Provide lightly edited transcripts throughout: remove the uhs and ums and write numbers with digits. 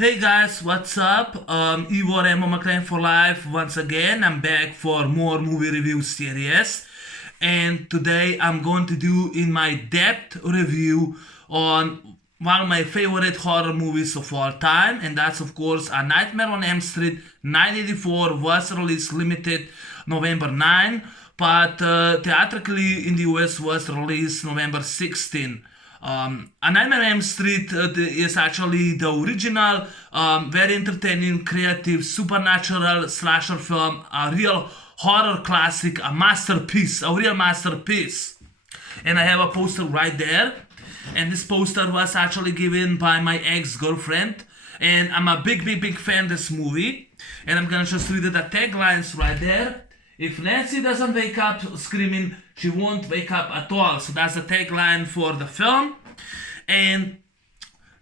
Hey guys, what's up? Ivor Emo McLean for life once again. I'm back for more movie review series, and today I'm going to do in my depth review on one of my favorite horror movies of all time, and that's of course A Nightmare on Elm Street 1984 was released limited November 9, but theatrically in the US was released November 16. A Nightmare on Elm Street is actually the original, very entertaining, creative, supernatural slasher film, a real horror classic, a masterpiece, a real masterpiece. And I have a poster right there. And this poster was actually given by my ex-girlfriend. And I'm a big fan of this movie. And I'm gonna just read the taglines right there. If Nancy doesn't wake up screaming, she won't wake up at all. So that's the tagline for the film. And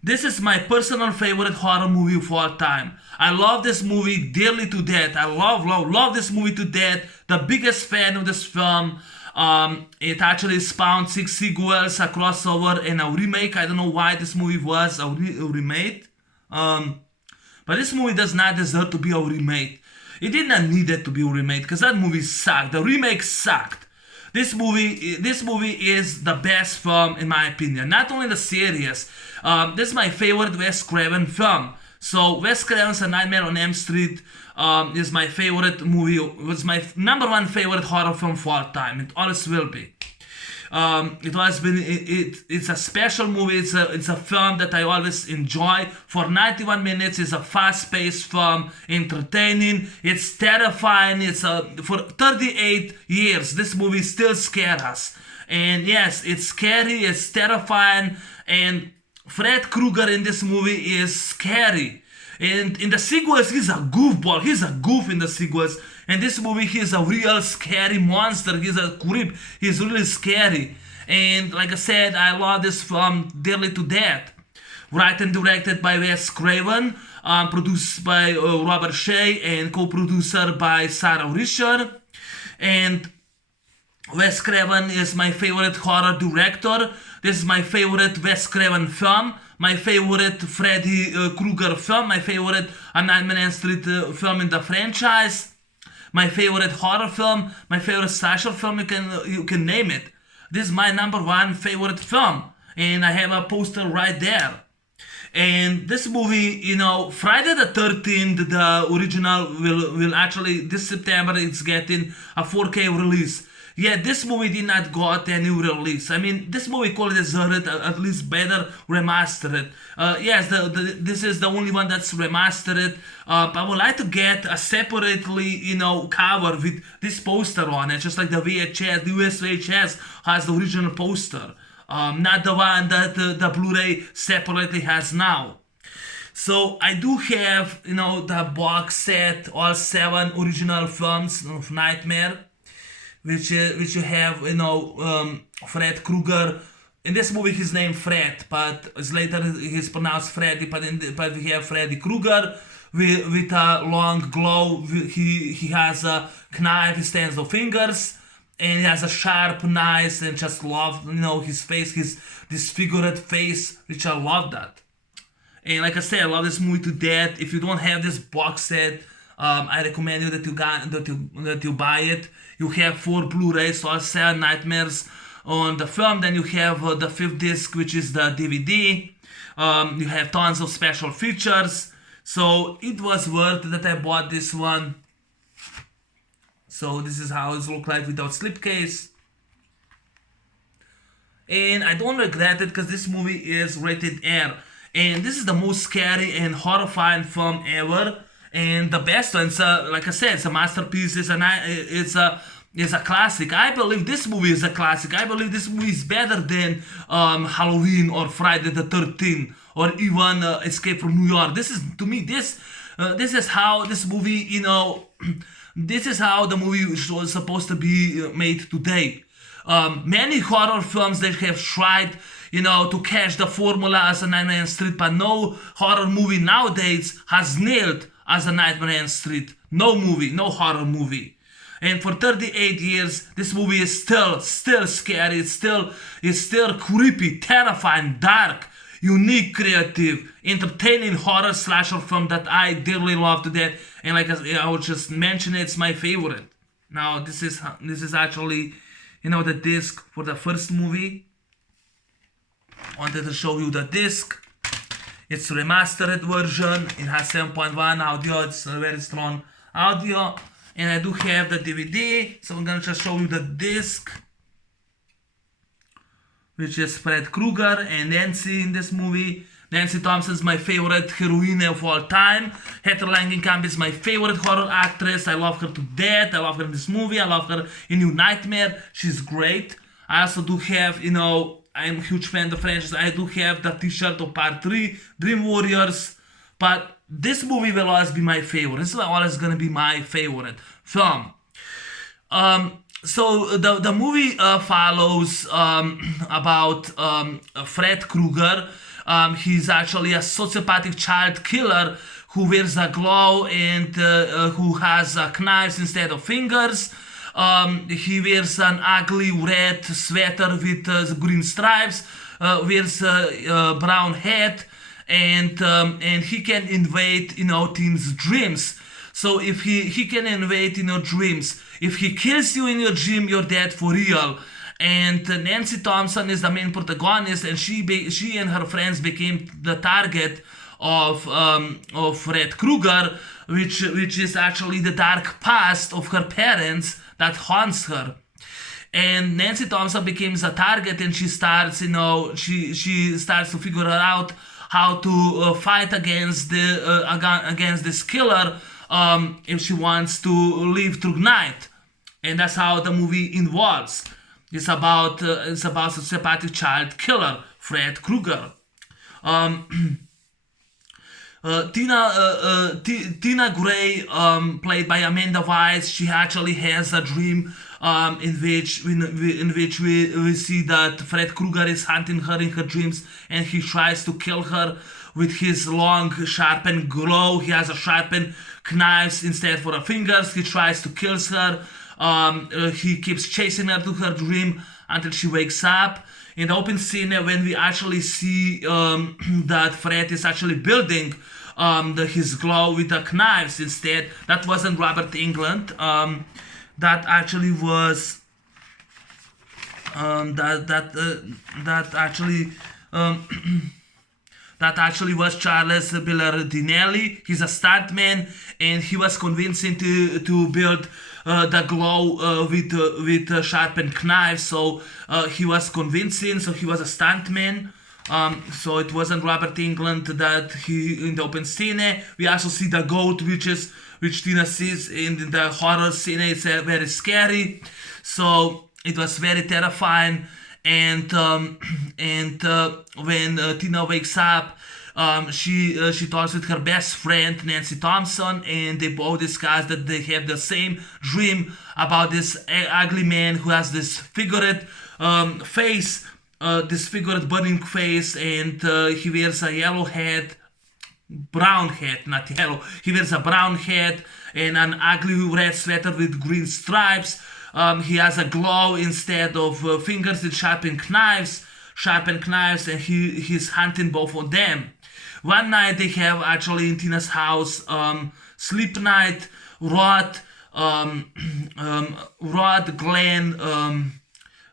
this is my personal favorite horror movie of all time. I love this movie dearly to death. I love this movie to death. The biggest fan of this film. It actually spawned 6 sequels, a crossover, and a remake. I don't know why this movie was a remake. But this movie does not deserve to be a remake. It did not need it to be remade because that movie sucked. The remake sucked. This movie is the best film in my opinion. Not only the series. This is my favorite Wes Craven film. So Wes Craven's A Nightmare on Elm Street is my favorite movie. Was my number one favorite horror film for all time. It always will be. It's a special movie. It's a film that I always enjoy. For 91 minutes, it's a fast-paced film, entertaining. It's terrifying. For 38 years, this movie still scares us. And yes, it's scary. It's terrifying. And Fred Kruger in this movie is scary. And in the sequels, he's a goofball. He's a goof in the sequels. And this movie, he's a real scary monster. He's a creep. He's really scary. And like I said, I love this film dearly to death. Written and directed by Wes Craven. Produced by Robert Shea and co-producer by Sarah Richard. And Wes Craven is my favorite horror director. This is my favorite Wes Craven film. My favorite Freddy Krueger film. My favorite A Nightmare on Elm Street film in the franchise. My favorite horror film. My favorite slasher film. You can name it. This is my number one favorite film. And I have a poster right there. And this movie, Friday the 13th, the original will actually, this September, it's getting a 4K release. Yeah, this movie did not got any release. I mean, this movie could deserve at least better remastered. Yes, this is the only one that's remastered. But I would like to get a separately, cover with this poster on it, just like the VHS, the US VHS has the original poster. Not the one that the Blu-ray separately has now. So I do have, the box set, all 7 original films of Nightmare. Which you have, Fred Krueger. In this movie, he's named Fred, but later he's pronounced Freddy. But we have Freddy Krueger with a long glove. He has a knife. He stands on fingers, and he has a sharp knife. And just love, his face, his disfigured face, which I love that. And like I said, I love this movie to death. If you don't have this box set, I recommend you that you buy it. You have 4 Blu-rays, all 7 nightmares on the film. Then you have the 5th disc, which is the DVD. You have tons of special features. So it was worth that I bought this one. So this is how it looks like without slipcase. And I don't regret it because this movie is rated R. And this is the most scary and horrifying film ever. And the best one, like I said, it's a masterpiece. It's a classic. I believe this movie is a classic. I believe this movie is better than Halloween or Friday the 13th or even Escape from New York. This is, to me, this is how this movie, this is how the movie was supposed to be made today. Many horror films that have tried, to catch the formula as a Nightmare on Elm Street, but no horror movie nowadays has nailed as a Nightmare on Elm Street. No movie, no horror movie. And for 38 years, this movie is still scary. It's still creepy, terrifying, dark. unique, creative, entertaining horror slasher film that I dearly love to death. And like I would just mention, it's my favorite. Now this is actually, the disc for the first movie. Wanted to show you the disc. It's a remastered version. It has 7.1 audio. It's a very strong audio. And I do have the DVD. So I'm gonna just show you the disc, which is Fred Kruger and Nancy in this movie. Nancy Thompson is my favorite heroine of all time. Heather Langenkamp is my favorite horror actress. I love her to death. I love her in this movie. I love her in New Nightmare. She's great. I also do have, I'm a huge fan of the franchise. I do have the t-shirt of Part 3, Dream Warriors. But this movie will always be my favorite. This is always going to be my favorite film. So the movie follows about Fred Kruger. He's actually a sociopathic child killer who wears a glove and who has knives instead of fingers. He wears an ugly red sweater with green stripes, wears a brown hat, and he can invade teens' dreams. So if he can invade in your dreams, if he kills you in your dream, you're dead for real. And Nancy Thompson is the main protagonist, and she and her friends became the target of Fred Kruger, which is actually the dark past of her parents that haunts her. And Nancy Thompson becomes a target, and she starts she starts to figure out how to fight against this killer if she wants to live through night. And that's how the movie involves. It's about a sociopathic child killer, Fred Kruger. Tina Gray, played by Amanda Weiss, she actually has a dream in which we see that Fred Kruger is hunting her in her dreams, and he tries to kill her with his long sharpened glove. He has a sharpened knives instead for her fingers. He tries to kill her. He keeps chasing her to her dream until she wakes up. In the open scene, when we actually see that Fred is actually building his glove with the knives instead, that wasn't Robert Englund. That actually was that actually was Charles Billardinelli. He's a stuntman, and he was convincing to build the glove with sharpened knives. So he was convincing. So he was a stuntman. So it wasn't Robert Englund that he in the open scene. We also see the goat, which Tina sees in the horror scene. It's very scary. So it was very terrifying. And when Tina wakes up, she talks with her best friend Nancy Thompson, and they both discuss that they have the same dream about this ugly man who has this figured face, this figured burning face, and he wears a yellow hat, brown hat, not yellow. He wears a brown hat and an ugly red sweater with green stripes. He has a glove instead of fingers with sharpened knives, and he's hunting both of them. One night they have actually in Tina's house sleep night. Rod, Glenn,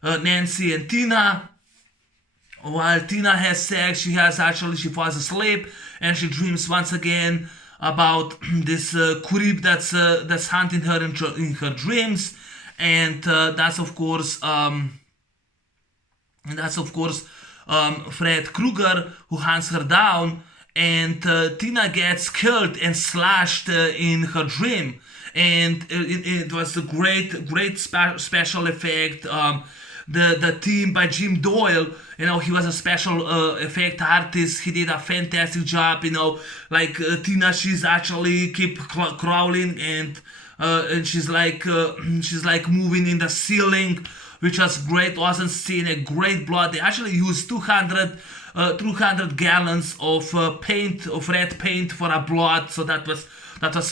Nancy, and Tina. While Tina has sex, she falls asleep, and she dreams once again about this creep that's hunting her in her dreams. And that's of course Fred Kruger, who hunts her down, and Tina gets killed and slashed in her dream, and it was a great special effect. The team by Jim Doyle, he was a special effect artist. He did a fantastic job. Tina, she's actually keep crawling, and she's like moving in the ceiling, which was great. Awesome scene, a great blood. They actually used 200 gallons of paint, of red paint for a blood. So that was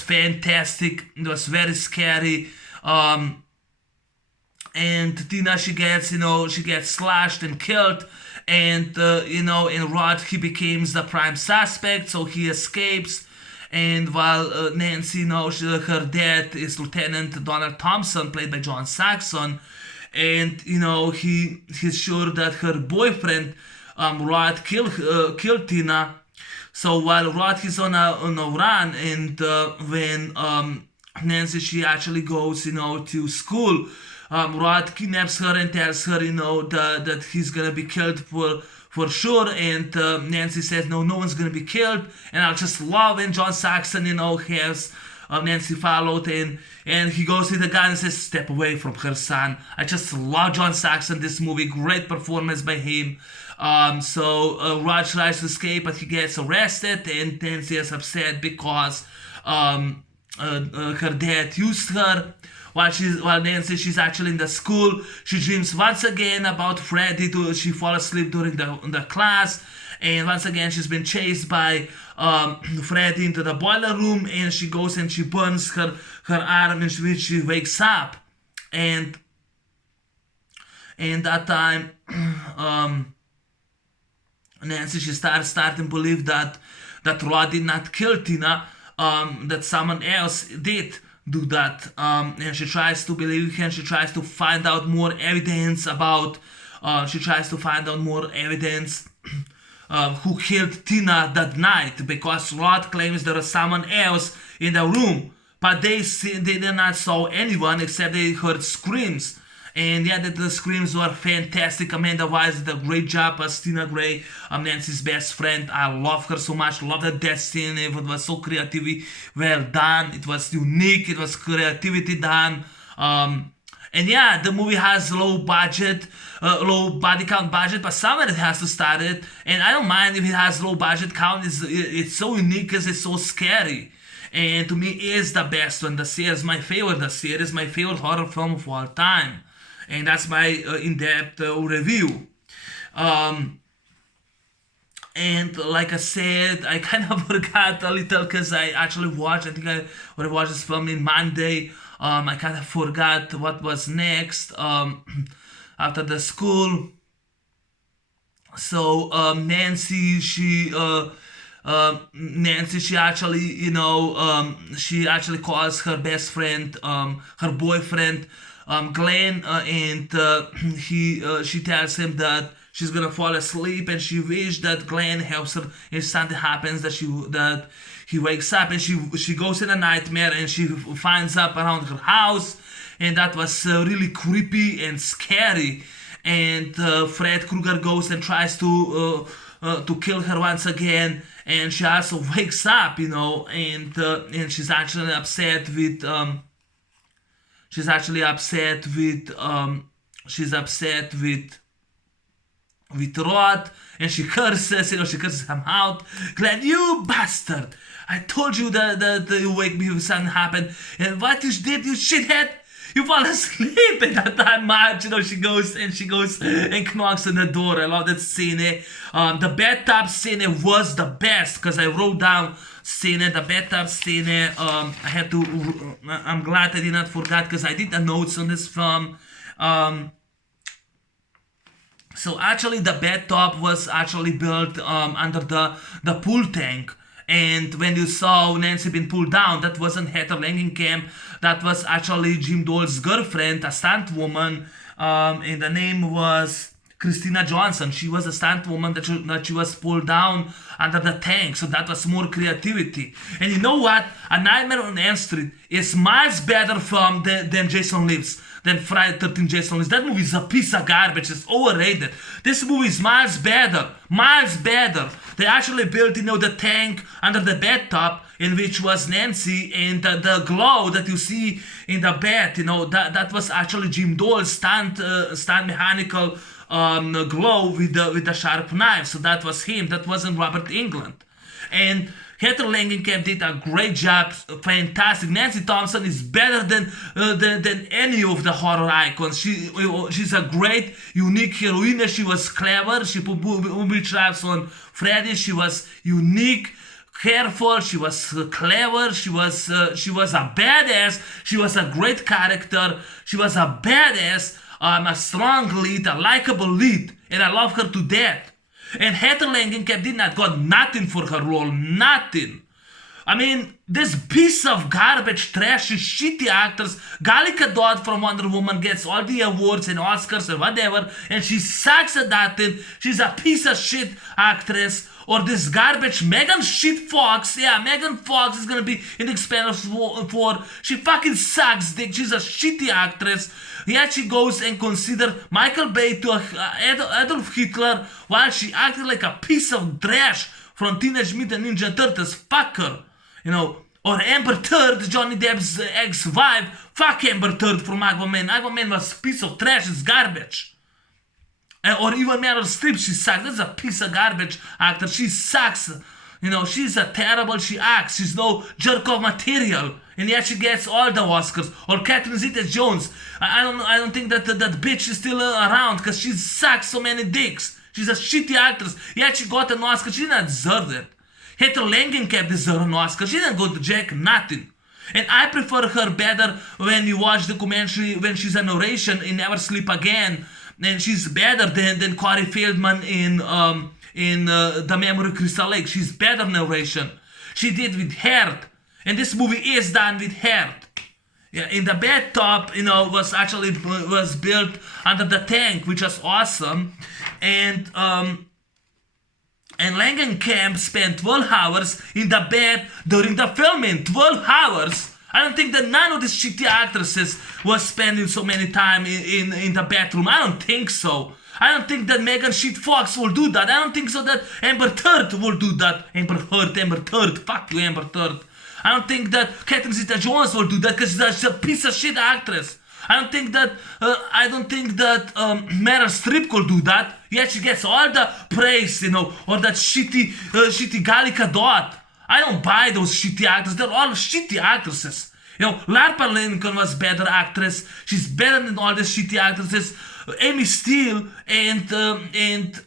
fantastic. It was very scary. And Tina, she gets slashed and killed, and in Rod, he becomes the prime suspect, so he escapes. And while Nancy, her dad is Lieutenant Donald Thompson, played by John Saxon, and he's sure that her boyfriend Rod killed Tina. So while Rod is on a run, and when Nancy, she actually goes to school, Rod kidnaps her and tells her that he's gonna be killed for sure, and Nancy says no one's gonna be killed. And I just love when John Saxon has Nancy followed, and he goes with the gun and says, "Step away from her, son." I just love John Saxon this movie. Great performance by him. So Rod tries to escape, but he gets arrested, and Nancy is upset because her dad used her. While Nancy, she's actually in the school, she dreams once again about Freddy. She falls asleep during the class, and once again she's been chased by Freddy into the boiler room, and she goes and she burns her arm, and she wakes up, and that time Nancy, she starting to believe that Rod did not kill Tina, that someone else did do that, and she tries to believe him. She tries to find out more evidence about who killed Tina that night, because Rod claims there was someone else in the room, but they did not saw anyone except they heard screams. And yeah, the screams were fantastic. Amanda Wise did a great job as Tina Gray, Nancy's best friend. I love her so much. Love the death scene. It was so creatively well done. It was unique. It was creativity done. And yeah, the movie has low body count budget, but somewhere it has to start it. And I don't mind if it has low budget count. It's so unique because it's so scary. And to me, it's the best one. The series is my favorite. The series is my favorite horror film of all time. And that's my in-depth review. And like I said, I kind of forgot a little because I actually watched, I think I watched this film in Monday. I kind of forgot what was next after the school. So Nancy, she actually, she actually calls her best friend, her boyfriend, Glenn, and she tells him that she's gonna fall asleep, and she wishes that Glenn helps her if something happens, that he wakes up, and she goes in a nightmare, and she finds up around her house, and that was really creepy and scary. And Fred Kruger goes and tries to kill her once again, and she also wakes up, and she's actually upset with Rod, and she curses him out. Glenn, you bastard! I told you that you wake me if something happened, and what you did, you shithead? You fall asleep at that time, Marge. She goes and knocks on the door. I love that scene. The bathtub scene was the best, because I wrote down scene, the bathtub scene. I'm glad I did not forget, because I did the notes on this film. So actually, the bathtub was actually built under the pool tank. And when you saw Nancy being pulled down, that wasn't Heather Langenkamp. That was actually Jim Dole's girlfriend, a stunt woman, and the name was Christina Johnson. She was a stunt woman that she was pulled down under the tank. So that was more creativity. And you know what? A Nightmare on Elm Street is miles better film than Jason Lives. Than Friday the 13th Jason Lives. That movie is a piece of garbage. It's overrated. This movie is miles better. Miles better. They actually built, the tank under the bathtub, in which was Nancy, and the glow that you see in the bed, that was actually Jim Dole's stunt mechanical glow with the sharp knife. So that was him. That wasn't Robert Englund. And Heather Langenkamp did a great job, fantastic. Nancy Thompson is better than any of the horror icons. She's a great, unique heroine. She was clever. She put booby traps on Freddy. She was unique, careful. She was clever. She was a badass. She was a great character. She was a badass. A strong lead, a likable lead, and I love her to death. And Heather Langenkamp did not got nothing for her role, nothing. I mean, this piece of garbage, trashy, shitty actors, Gal Gadot from Wonder Woman gets all the awards and Oscars and whatever, and she sucks at that thing. She's a piece of shit actress. Or this garbage Megan shit Fox. Yeah, Megan Fox is gonna be in the Expendables 4. She fucking sucks dick. She's a shitty actress. Yet she goes and consider Michael Bay to Adolf Hitler while she acted like a piece of trash from Teenage Mutant Ninja Turtles. Fuck her. You know, or Amber Heard, Johnny Depp's ex-wife. Fuck Amber Heard from Aquaman. Aquaman was a piece of trash, it's garbage. Or even Meryl Streep, she sucks. That's a piece of garbage actor. She sucks. You know, she's a terrible, she acts. She's no jerk-off material. And yet she gets all the Oscars. Or Catherine Zeta-Jones. I don't think that bitch is still around because she sucks so many dicks. She's a shitty actress. Yet she got an Oscar. She didn't deserve it. Heather Langenkamp deserved an Oscar. She didn't go to Jack, nothing. And I prefer her better when you watch the documentary when she's a narration in Never Sleep Again. And she's better than Corey Feldman in The Memory of Crystal Lake. She's better narration. She did with Heart. And this movie is done with Heart. Yeah, in the bathtub, you know, was built under the tank, which was awesome. And Langenkamp spent 12 hours in the bed during the filming. 12 hours. I don't think that none of these shitty actresses was spending so many time in the bathroom. I don't think so. I don't think that Megan Shit Fox will do that. I don't think so that Amber Heard will do that. Amber Heard. Fuck you, Amber Heard. I don't think that Catherine Zeta-Jones will do that because she's a piece of shit actress. I don't think that Meryl Streep will do that. Yet she gets all the praise, you know, or that shitty Gal Gadot. I don't buy those shitty actors. They're all shitty actresses. You know, Larpa Lincoln was better actress. She's better than all these shitty actresses. Amy Steele and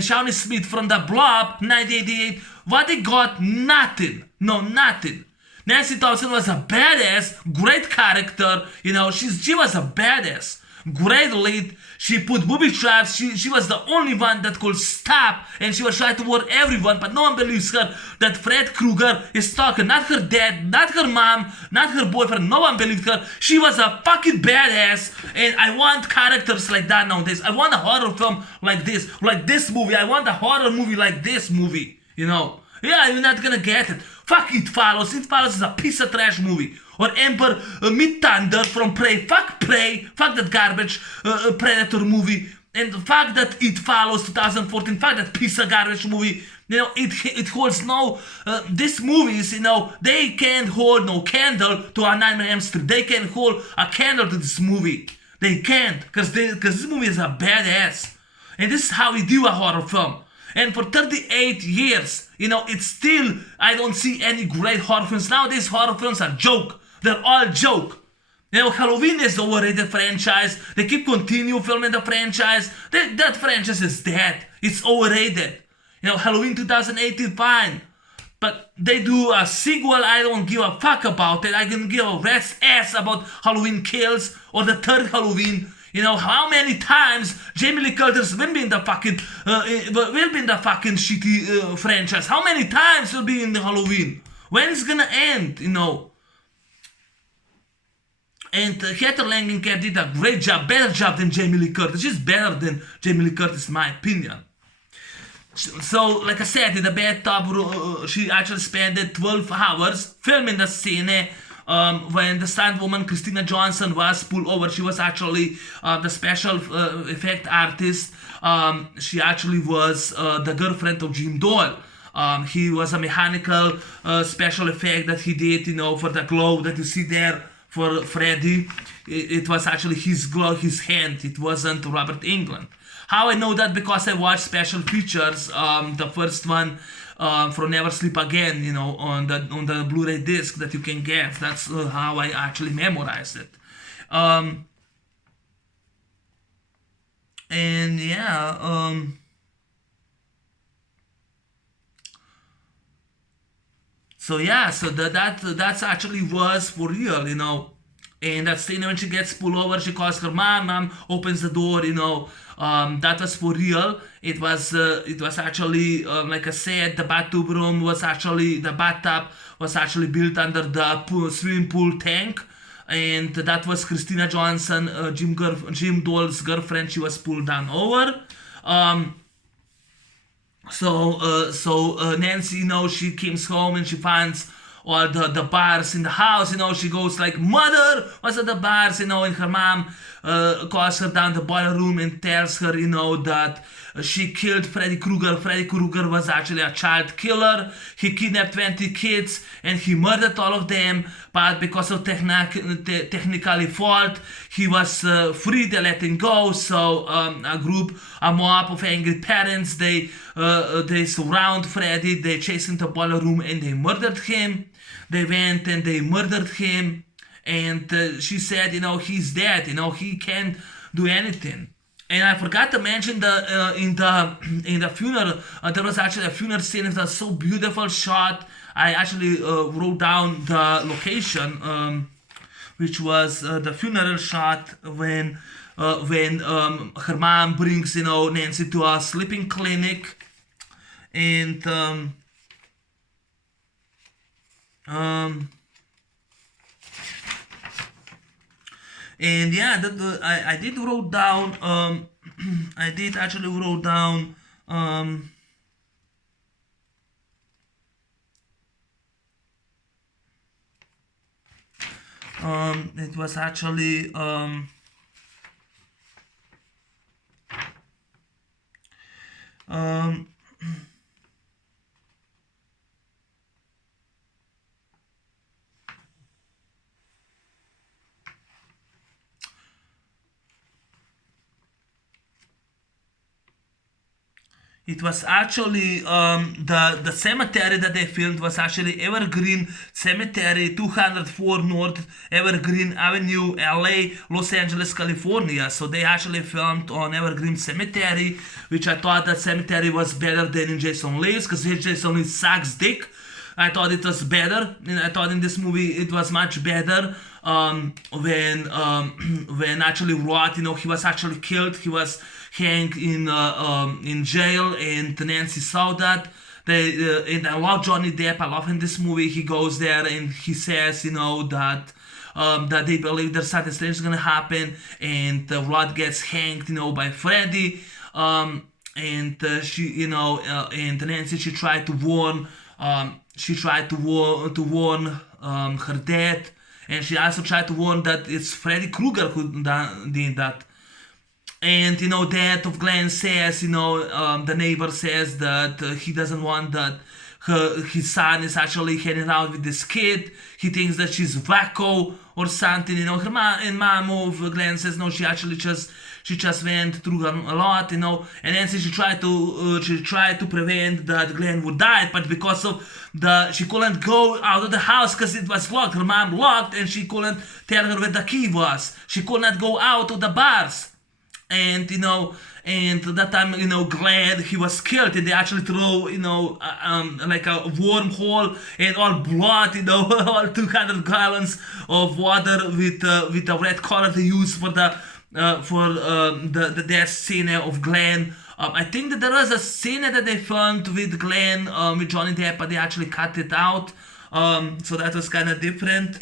Shawnee Smith from The Blob, 1988. What they got? Nothing. No, nothing. Nancy Thompson was a badass, great character. You know, she was a badass. Great lead. She put booby traps. She was the only one that could stop, and she was trying to warn everyone, but no one believes her that Fred Kruger is talking. Not her dad, not her mom, not her boyfriend. No one believed her. She was a fucking badass, and I want characters like that nowadays. I want a horror film like this movie. I want a horror movie like this movie. You know? Yeah, you're not gonna get it. Fuck It Follows. It Follows is a piece of trash movie. Or Emperor Mid-Thunder from Prey. Fuck Prey. Fuck that garbage Predator movie. And fuck that It Follows 2014. Fuck that piece of garbage movie. You know, it holds no... these movies, you know, they can't hold no candle to a Nightmare on Elm Street. They can't hold a candle to this movie. They can't. Because this movie is a badass. And this is how we do a horror film. And for 38 years, you know, it's still... I don't see any great horror films. Nowadays, horror films are joke. They're all joke. You know, Halloween is overrated franchise. They keep continue filming the franchise. That franchise is dead. It's overrated. You know, Halloween 2018, fine. But they do a sequel, I don't give a fuck about it. I can give a rat's ass about Halloween Kills or the third Halloween. You know, how many times Jamie Lee Curtis will be in the fucking shitty franchise? How many times will be in the Halloween? When it's gonna end, you know? And Heather Langenkamp did a great job, better job than Jamie Lee Curtis. She's better than Jamie Lee Curtis, in my opinion. So, like I said, in the bathtub, she actually spent 12 hours filming the scene. When the stunt woman Christina Johnson was pulled over, she was actually the special effect artist. She actually was the girlfriend of Jim Doyle. He was a mechanical special effect that he did, you know, for the glow that you see there. For Freddy, it was actually his glove, his hand. It wasn't Robert Englund. How I know that? Because I watched special features. The first one from Never Sleep Again, you know, on the Blu-ray disc that you can get. That's how I actually memorized it. And yeah. So yeah, so that's actually was for real, you know. And that scene when she gets pulled over, she calls her mom. Mom opens the door. That was for real. It was actually like I said, the bathtub was actually built under the swimming pool tank, and that was Christina Johnson, Jim Dole's girlfriend. She was pulled down over. So Nancy, she comes home and she finds all the bars in the house. She goes like, "Mother, what's at the bars?" And her mom calls her down the boiler room and tells her, that she killed Freddy Krueger. Freddy Krueger was actually a child killer. He kidnapped 20 kids and he murdered all of them. But because of technically fault, he was free. They let him go. So a mob of angry parents, they surround Freddy. They chase him to the boiler room and they murdered him. They went and they murdered him. And she said, he's dead. He can't do anything. And I forgot to mention in the funeral, there was actually a funeral scene. It was so beautiful shot. I actually wrote down the location, which was the funeral shot when her mom brings Nancy to a sleeping clinic, and and yeah, I did wrote down. I did actually wrote down. It was actually. It was actually the cemetery that they filmed was actually Evergreen Cemetery, 204 North Evergreen Avenue, LA, Los Angeles, California. So they actually filmed on Evergreen Cemetery, which I thought that cemetery was better than in Jason Lee's, because Jason Lee sucks dick. I thought it was better. I thought in this movie it was much better. When actually Roth, he was actually killed. He was hanged in jail, and Nancy saw that. And I love Johnny Depp. I love in this movie. He goes there and he says, that they believe there's something strange is gonna happen, and Roth gets hanged, by Freddy. And she, and Nancy, she tried to warn. She tried to warn her dad, and she also tried to warn that it's Freddy Krueger who did that. And dad of Glenn says, the neighbor says that he doesn't want that his son is actually hanging out with this kid. He thinks that she's wacko or something. Her mom of Glenn says no, she just went through a lot, and then she tried to prevent that Glenn would die, but because of she couldn't go out of the house because it was locked. Her mom locked, and she couldn't tell her where the key was. She could not go out of the bars. And and that time, Glenn, he was killed, and they actually throw, like a wormhole and all blood, all 200 gallons of water with the red color they use for the death scene of Glenn. I think that there was a scene that they filmed with Glenn, with Johnny Depp, but they actually cut it out. So that was kind of different.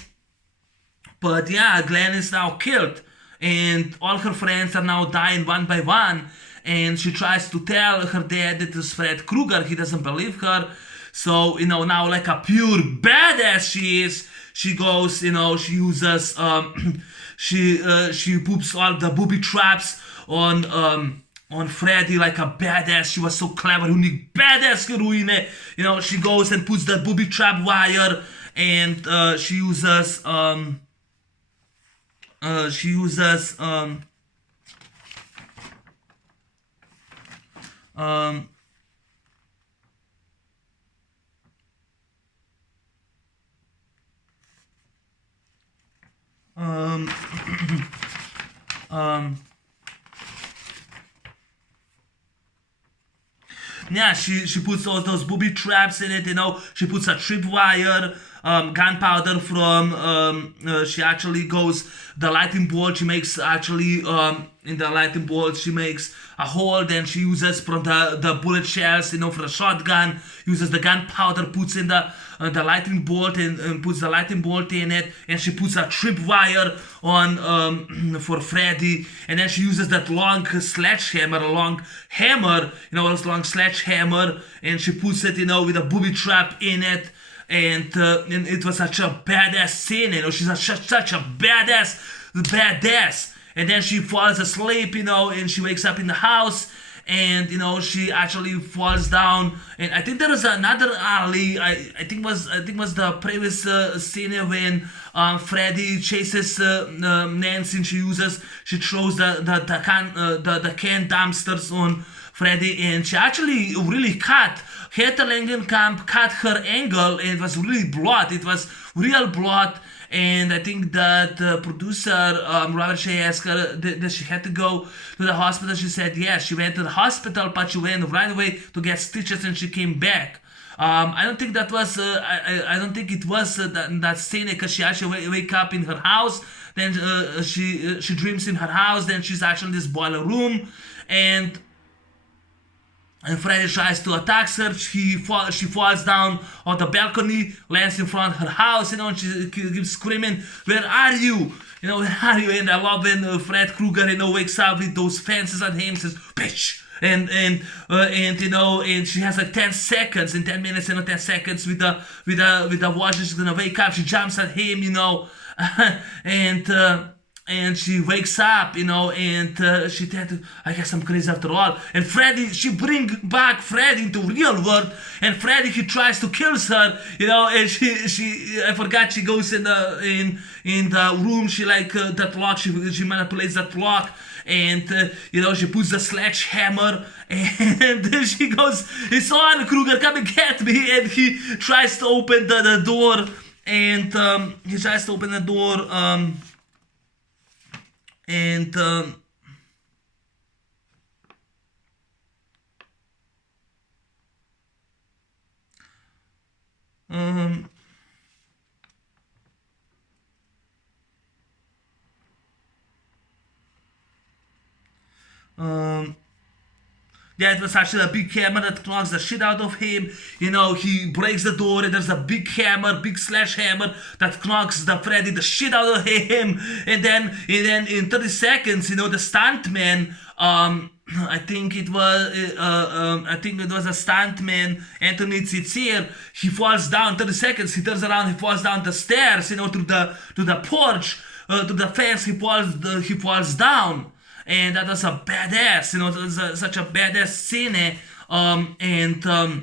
But yeah, Glenn is now killed, and all her friends are now dying one by one, and she tries to tell her dad that it's Fred Krueger. He doesn't believe her. So now like a pure badass she is, she goes, she uses she poops all the booby traps on Freddy like a badass. She was so clever, unique badass heroine. She goes and puts the booby trap wire, and she uses yeah, she puts all those booby traps in it, she puts a tripwire gunpowder from, she actually goes, the lightning bolt, she makes actually, in the lightning bolt, she makes a hole, then she uses from the bullet shells, for the shotgun, uses the gunpowder, puts in the lightning bolt and puts the lightning bolt in it, and she puts a tripwire on for Freddy, and then she uses that long sledgehammer, a long hammer, a long sledgehammer, and she puts it, with a booby trap in it, and it was such a badass scene, she's such a badass, and then she falls asleep, and she wakes up in the house. And she actually falls down, and I think there was another alley. I think was the previous scene when Freddy chases Nancy, and she throws the can dumpsters on Freddy, and she actually really cut her ankle, and it was really blood. It was real blood. And I think that the producer, Robert Shea, asked her that she had to go to the hospital. She said yes. She went to the hospital, but she went right away to get stitches, and she came back. I don't think that was. I don't think it was that scene, because she actually wake up in her house. Then she dreams in her house. Then she's actually in this boiler room, and Freddy tries to attack her. She falls down on the balcony, lands in front of her house, and she keeps screaming, "Where are you? Where are you?" And I love when Fred Kruger, wakes up with those fences at him, says, "Bitch!" And she has like 10 seconds, in 10 minutes and 10 seconds with the watch. She's gonna wake up. She jumps at him, and she wakes up, and she said, "I guess I'm crazy after all." And Freddy, she bring back Freddy into real world, and Freddy, he tries to kill her, and she I forgot, she goes in the room, she that lock, she manipulates that lock, and she puts the sledgehammer, and then she goes, "It's on, Kruger, come and get me," and he tries to open the door, and he tries to open the door, and yeah, it was actually a big hammer that knocks the shit out of him. He breaks the door, and there's a big hammer, big sledgehammer that knocks the Freddy the shit out of him. And then in 30 seconds, the stuntman, I think it was a stuntman, Anthony Tsitsier. He falls down. 30 seconds. He turns around. He falls down the stairs. To the porch, to the fence. He falls down. And that was a badass, it was such a badass scene, and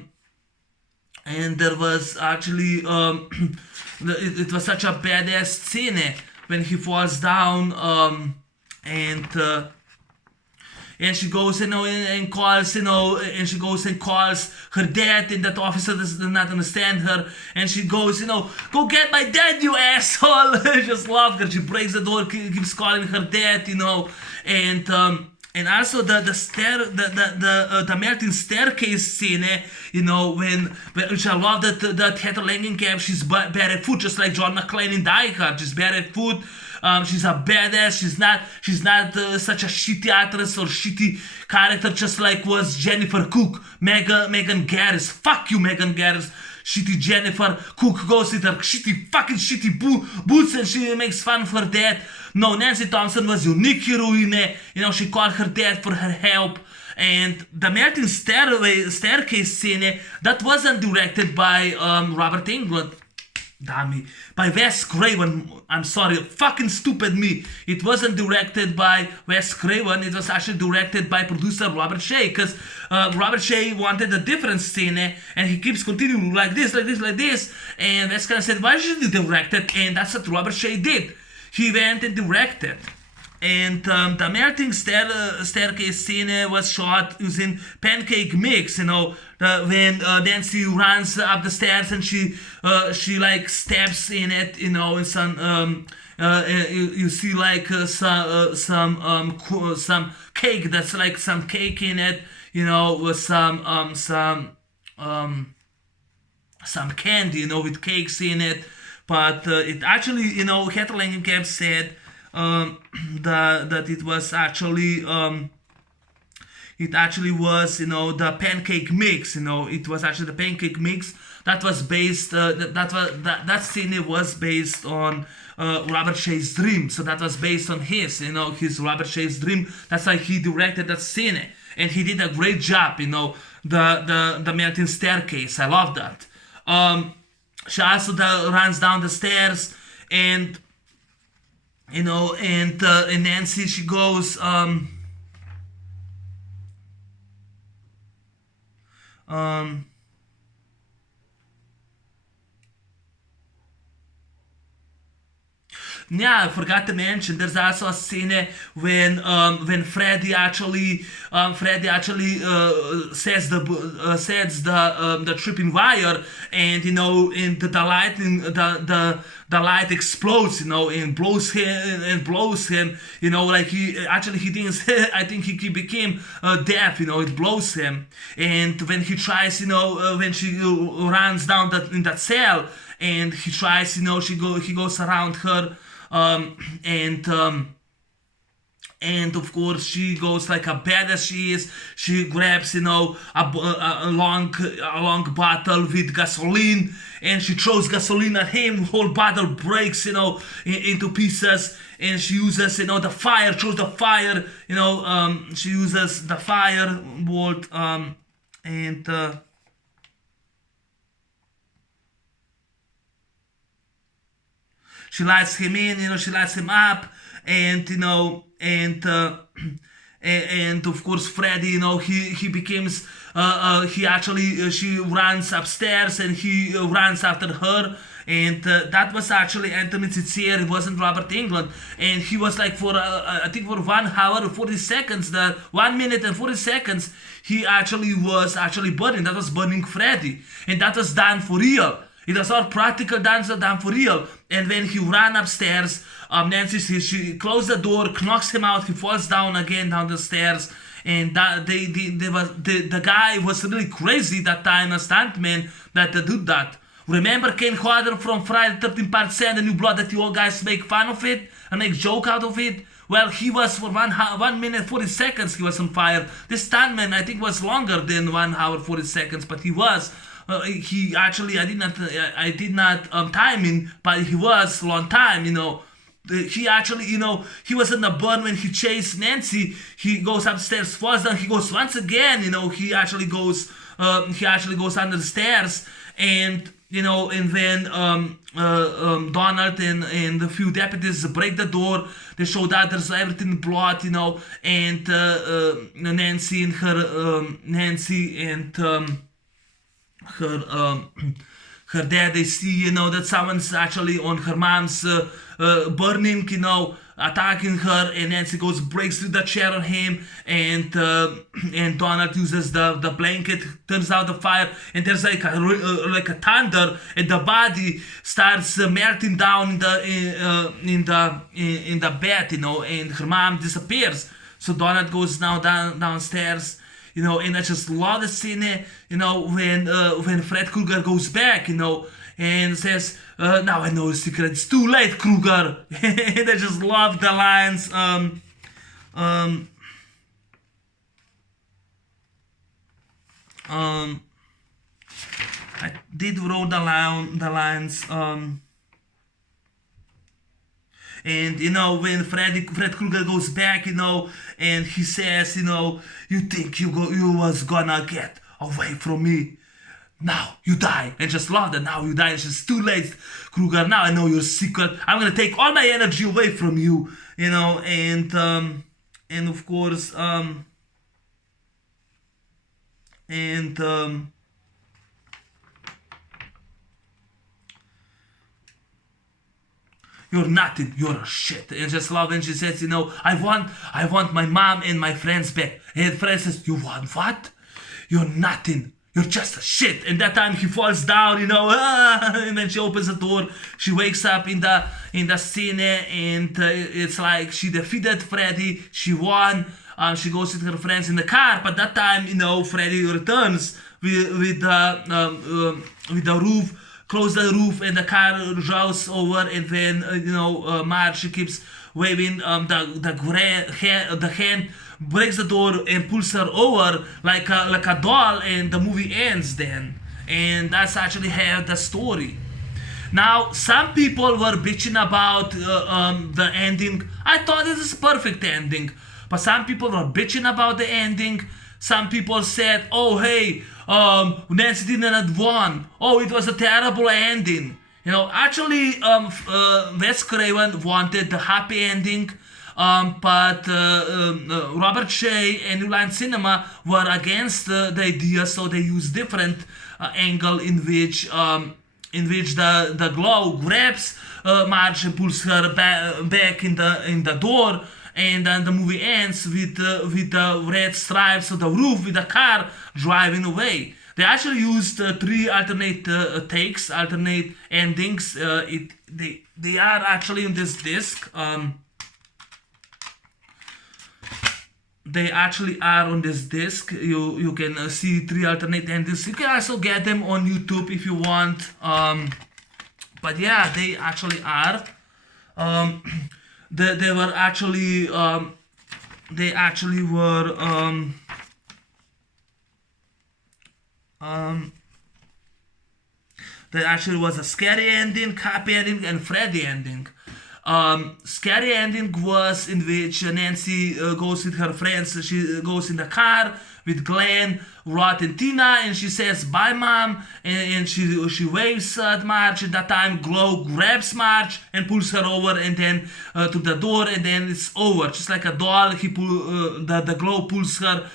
there was actually, it was such a badass scene when he falls down, and she goes, and calls, and she goes and calls her dad, and that officer does not understand her, and she goes, "Go get my dad, you asshole!" I just love her. She breaks the door, keeps calling her dad, and also the melting staircase scene, which I love that Heather Langenkamp, she's barefoot, just like John McClane in Die Hard. She's barefoot. She's a badass. She's not such a shitty actress or shitty character, just like was Jennifer Cook, Megan Garris. Fuck you, Megan Garris. Shitty Jennifer Cook goes with her fucking shitty boots, and she makes fun of her dad. No, Nancy Thompson was unique heroine. She called her dad for her help. And the melting staircase scene, that wasn't directed by Robert Englund. Dummy. By Wes Craven. I'm sorry, fucking stupid me. It wasn't directed by Wes Craven. It was actually directed by producer Robert Shea, because Robert Shea wanted a different scene, and he keeps continuing like this. And Wes Craven said, "Why should you direct it?" And that's what Robert Shea did. He went and directed. And the melting staircase scene was shot using pancake mix, when Nancy runs up the stairs, and she steps in it, and some you see some cake that's like some cake in it, with some some candy, with cakes in it. But it actually, Heather Langenkamp said that it was actually was, the pancake mix. It was actually the pancake mix that was based. That scene was based on Robert Shea's dream. So that was based on his Robert Shea's dream. That's why he directed that scene, and he did a great job. The melting staircase. I love that. She also runs down the stairs, and and Nancy, she goes yeah, I forgot to mention. There's also a scene when Freddy actually sets the tripping wire, and the light explodes, and blows him, like he thinks I think he became deaf, it blows him, and when he tries, when she runs down in that cell, and he tries, he goes around her. And of course she goes like a badass she is. She grabs a long bottle with gasoline, and she throws gasoline at him. Whole bottle breaks into pieces, and she uses the fire, throws the fire, she uses the fire bolt, and she lights him in, she lights him up, and and of course Freddy, he becomes she runs upstairs, and he runs after her, and that was actually Anthony Tizzier. It wasn't Robert Englund, and he was like for I think for 1 hour and 40 seconds, 1 minute and 40 seconds, he was burning. That was burning Freddy, and that was done for real. It was all practical done for real. And when he ran upstairs, Nancy, she closed the door, knocks him out, he falls down again down the stairs. And the guy was really crazy that time, a stuntman that did that. Remember Kane Hodder from Friday the 13th Part 7, The New Blood, that you all guys make fun of it and make joke out of it? Well, he was for 1 minute 40 seconds he was on fire. This stuntman I think was longer than 1 hour 40 seconds, but he was. He actually, I did not time him, but he was a long time, He actually, he was in the burn when he chased Nancy. He goes upstairs, falls down. He goes once again, he actually goes under the stairs, and and then Donald and a few deputies break the door. They show that there's everything blood, and Nancy and her dad, they see that someone's actually on her mom's burning, attacking her, and Nancy breaks through the chair on him, and Donald uses the blanket, turns out the fire, and there's like a thunder, and the body starts melting down in the bed, and her mom disappears. So Donald goes now downstairs. And I just love the scene, when Fred Kruger goes back, and says, now I know the secret, it's too late, Kruger. And I just love the lines. I did wrote the lines, and when Fred Kruger goes back, and he says, you think you was gonna get away from me, now you die. And just love that, now you die. It's just too late, Kruger, now I know your secret, I'm gonna take all my energy away from you, and of course you're nothing, you're a shit. And just love when she says, I want my mom and my friends back. And Fred says, you want what? You're nothing, you're just a shit. And that time he falls down, and then she opens the door. She wakes up in the scene, and it's like she defeated Freddy, she won. She goes with her friends in the car, but that time, Freddy returns with the roof, close the roof, and the car drives over, and then Marge, she keeps waving the hand, breaks the door and pulls her over like a doll, and the movie ends then. And that's actually how the story. Now, some people were bitching about the ending. I thought this is a perfect ending, but some people were bitching about the ending. Some people said, "Oh, hey, Nancy didn't won. Oh, it was a terrible ending." Actually, Wes Craven wanted the happy ending, but Robert Shea and New Line Cinema were against the idea, so they used different angle in which the glow grabs Marge and pulls her back in the door, and then the movie ends with the red stripes on the roof with the car driving away. They actually used three alternate takes, alternate endings. They are actually in this disc. They actually are on this disc. You can see three alternate endings. You can also get them on YouTube if you want. But yeah, they actually are. They were actually. They actually were. There actually was a scary ending, happy ending, and Freddy ending. Scary ending was in which Nancy goes with her friends. She goes in the car with Glenn, Rod, and Tina, and she says, "Bye, Mom," and she waves at Marge. At that time, Glow grabs Marge and pulls her over, and then to the door, and then it's over. Just like a doll, the Glow pulls her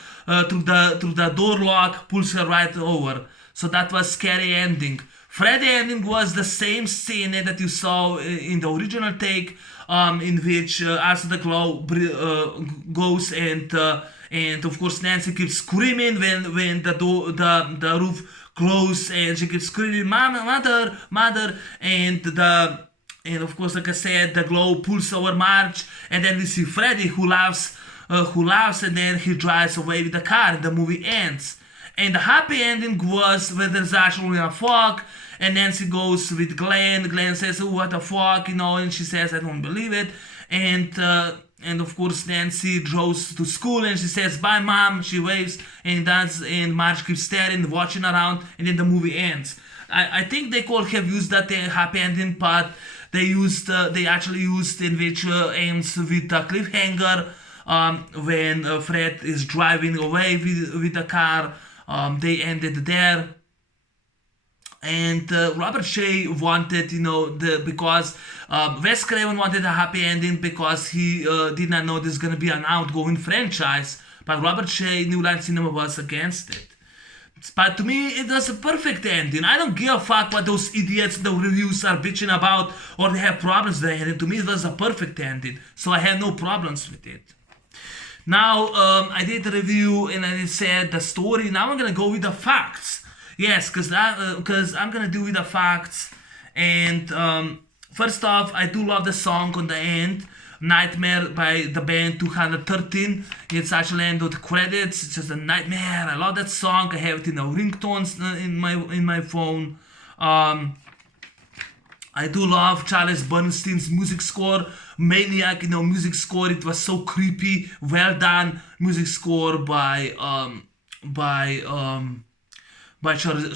through the door lock, pulls her right over. So that was scary ending. Freddy ending was the same scene that you saw in the original take, in which also the Glow goes, and of course Nancy keeps screaming when the roof closes, and she keeps screaming, "Mama, mother," and of course, like I said, the Glow pulls over Marge, and then we see Freddy who laughs, and then he drives away with the car, and the movie ends. And the happy ending was when there's actually a fog, and Nancy goes with Glenn. Glenn says, "Oh, what the fuck," and she says, "I don't believe it." And of course, Nancy goes to school, and she says, "Bye, Mom." She waves, and Marge keeps staring, watching around, and then the movie ends. I think they could have used that happy ending, but they actually used in which ends with a cliffhanger when Fred is driving away with the car. They ended there, and Robert Shea wanted, because Wes Craven wanted a happy ending because he did not know this is gonna be an outgoing franchise. But Robert Shea, New Line Cinema, was against it. But to me, it was a perfect ending. I don't give a fuck what those idiots in the reviews are bitching about or they have problems with the ending. To me, it was a perfect ending, so I had no problems with it. Now, I did a review and I said the story. Now I'm gonna go with the facts. Yes, because I'm gonna do with the facts. And first off, I do love the song on the end, "Nightmare" by the band 213. It's actually end of the credits. It's just a nightmare. I love that song. I have it in the ringtones in my phone. I do love Charles Bernstein's music score, Maniac, music score. It was so creepy, well done music score by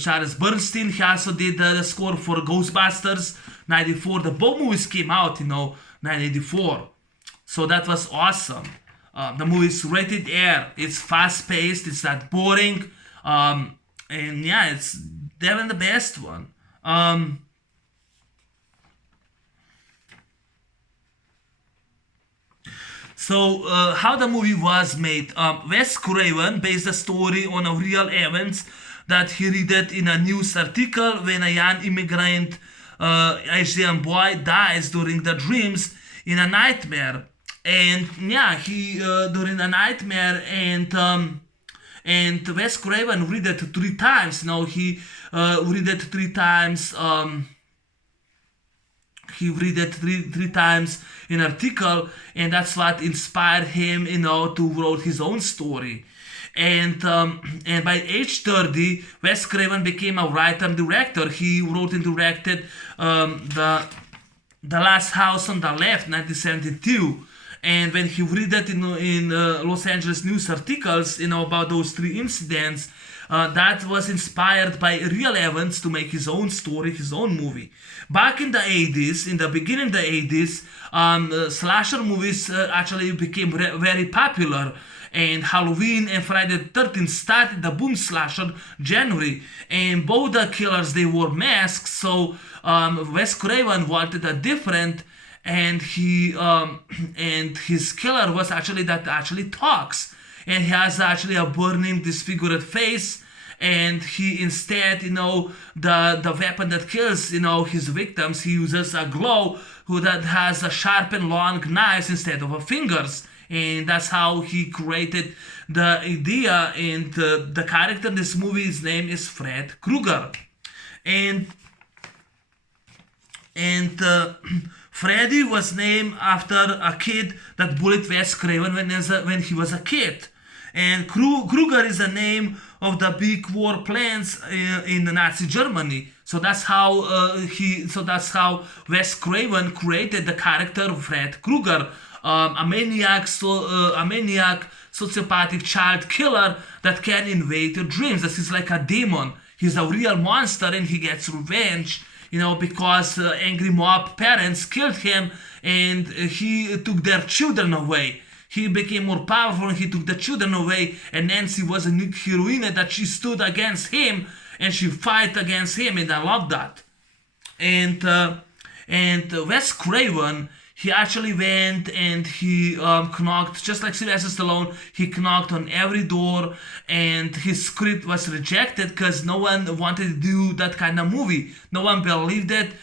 Charles Bernstein. He also did the score for Ghostbusters '94. The both movies came out, 1984. So that was awesome. The movie is rated R. It's fast paced. It's not boring. And yeah, it's definitely the best one. So, how the movie was made. Wes Craven based the story on a real events that he read in a news article when a young immigrant Asian boy dies during the dreams in a nightmare. And yeah, he during a nightmare, and Wes Craven read it 3 times. He read it 3 times. He read it three times in article, and that's what inspired him, to write his own story. And by age 30, Wes Craven became a writer and director. He wrote and directed the Last House on the Left, 1972. And when he read that in Los Angeles news articles, about those three incidents, that was inspired by real events to make his own story, his own movie. Back in the 80s, in the beginning of the 80s, slasher movies actually became very popular. And Halloween and Friday the 13th started the boom slasher genre. And both the killers, they wore masks. So Wes Craven wanted a different, and and his killer was actually talks. And he has actually a burning, disfigured face. And he instead, the weapon that kills, his victims, he uses a glove that has a sharp and long knives instead of fingers. And that's how he created the idea. And the character in this movie, his name is Fred Kruger. And Freddy was named after a kid that bullied Wes Craven when he was a kid. And Kruger is the name of the big war plans in Nazi Germany. So that's how Wes Craven created the character of Fred Kruger, a maniac, sociopathic child killer that can invade your dreams. This is like a demon. He's a real monster, and he gets revenge, because angry mob parents killed him, and he took their children away. He became more powerful, and he took the children away, and Nancy was a new heroine that she stood against him, and she fight against him, and I love that. And Wes Craven, he actually went and he knocked, just like Sylvester Stallone, he knocked on every door, and his script was rejected because no one wanted to do that kind of movie. No one believed it.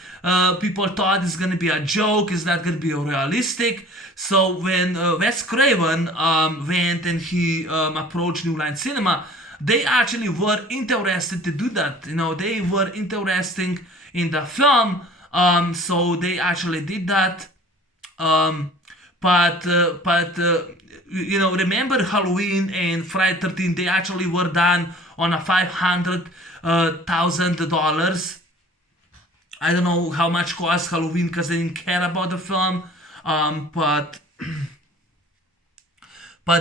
People thought it's going to be a joke, it's not going to be realistic. So when Wes Craven went and he approached New Line Cinema, they actually were interested to do that. They were interested in the film, so they actually did that. Remember Halloween and Friday 13th, they actually were done on a $500,000. I don't know how much cost Halloween because they didn't care about the film. But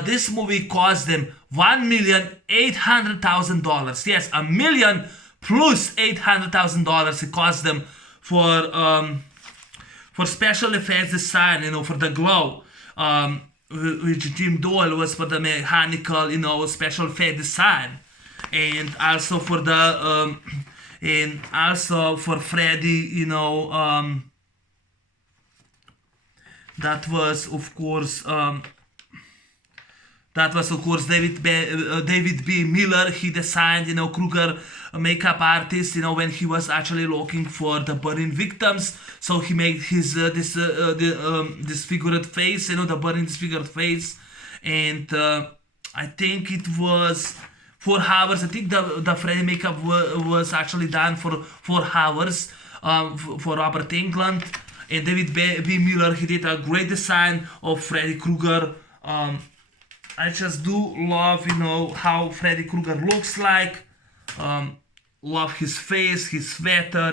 this movie cost them $1,800,000. Yes, $1 million plus $800,000 it cost them for special effects design, for the glow, which Jim Doyle was for the mechanical, special effect design, and also for the, and also for Freddy, that was of course David B. Miller. He designed, Kruger, a makeup artist, when he was actually looking for the burning victims. So he made his disfigured face, the burning disfigured face. And I think it was 4 hours. I think the Freddy makeup was actually done for 4 hours for Robert Englund. And David B. Miller, he did a great design of Freddy Krueger. I just do love, how Freddy Krueger looks like. Love his face, his sweater,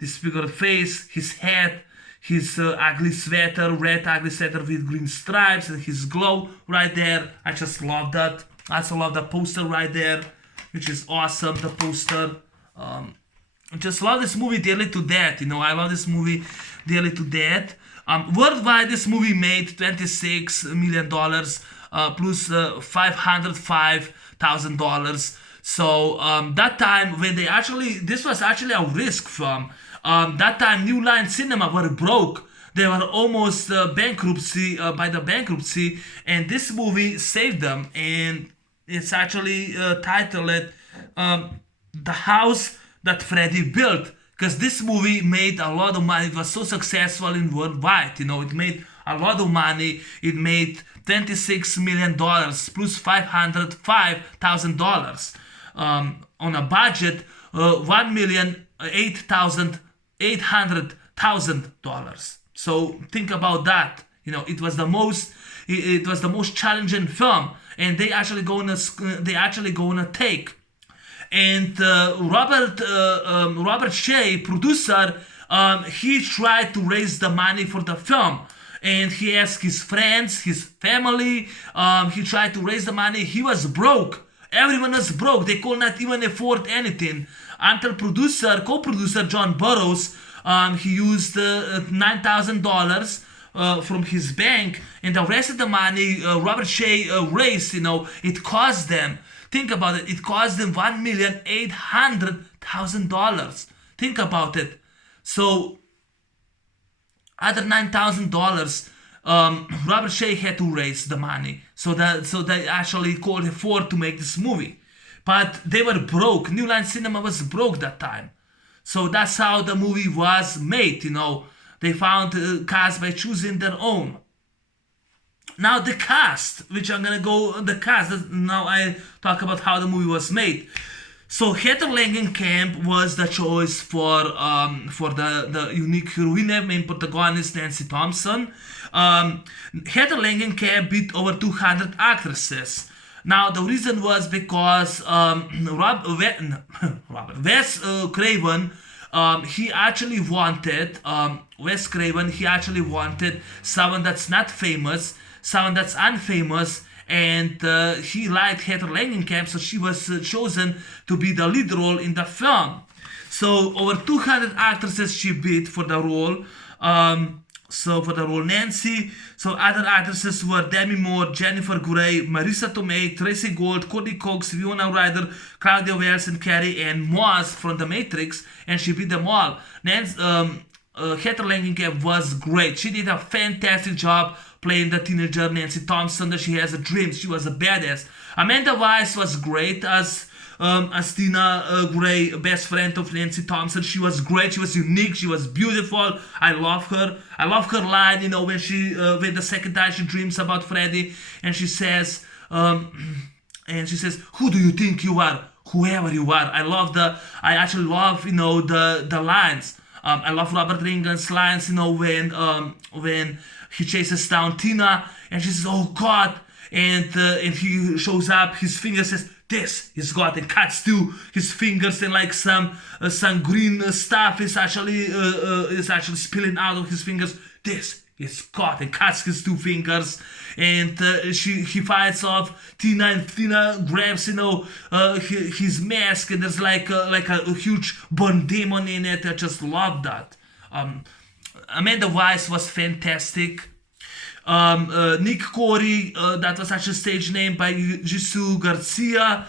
disfigured face, his hat, his ugly sweater, red ugly sweater with green stripes, and his glow right there. I just love that. I also love the poster right there, which is awesome, the poster. I just love this movie dearly to death, I love this movie dearly to death. Worldwide, this movie made $26 million plus $505,000. So that time when this was actually a risk film. That time New Line Cinema were broke. They were almost by the bankruptcy, and this movie saved them. And it's actually titled The House That Freddy Built, because this movie made a lot of money. It was so successful in worldwide. It made a lot of money. It made $26 million plus $505,000 on a budget $1,800,000. So think about that. It was the most challenging film, and they actually gonna take. And Robert Shea, producer, he tried to raise the money for the film, and he asked his friends, his family. He tried to raise the money. He was broke. Everyone was broke. They could not even afford anything. Until co-producer John Burroughs, he used $9,000 from his bank, and the rest of the money Robert Shea raised. It cost them. Think about it. It cost them $1,800,000. Think about it. So, other $9,000, Robert Shea had to raise the money so they actually could afford to make this movie. But they were broke. New Line Cinema was broke that time. So that's how the movie was made. They found cast by choosing their own. Now the cast, which I'm gonna go on the cast. Now I talk about how the movie was made. So Heather Langenkamp was the choice for the unique heroine, main protagonist Nancy Thompson. Heather Langenkamp beat over 200 actresses. Now the reason was because Wes Craven, he actually wanted someone that's not famous, someone that's unfamous, and he liked Heather Langenkamp, so she was chosen to be the lead role in the film. So over 200 actresses she beat for the role. Nancy. So other actresses were Demi Moore, Jennifer Grey, Marisa Tomei, Tracy Gold, Courtney Cox, Winona Ryder, Claudia Wells, and Carrie Ann Moss from The Matrix, and she beat them all. Heather Langenkamp was great. She did a fantastic job playing the teenager Nancy Thompson that she has a dream. She was a badass. Amanda Weiss was great as Tina Gray, best friend of Nancy Thompson. She was great. She was unique. She was beautiful. I love her. I love her line, when when the second time she dreams about Freddy, and she says, "Who do you think you are? Whoever you are." I actually love, the lines. I love Robert Englund's lines, when he chases down Tina, and she says, "Oh God," and he shows up. His finger says, "This is God," and cuts to his fingers, and like some green stuff is actually spilling out of his fingers. "This is God," and cuts his two fingers, and he fights off Tina, and Tina grabs his mask, and there's like a huge burn demon in it. I just love that. Amanda Weiss was fantastic. Nick Corey, that was actually stage name by Jisoo Garcia.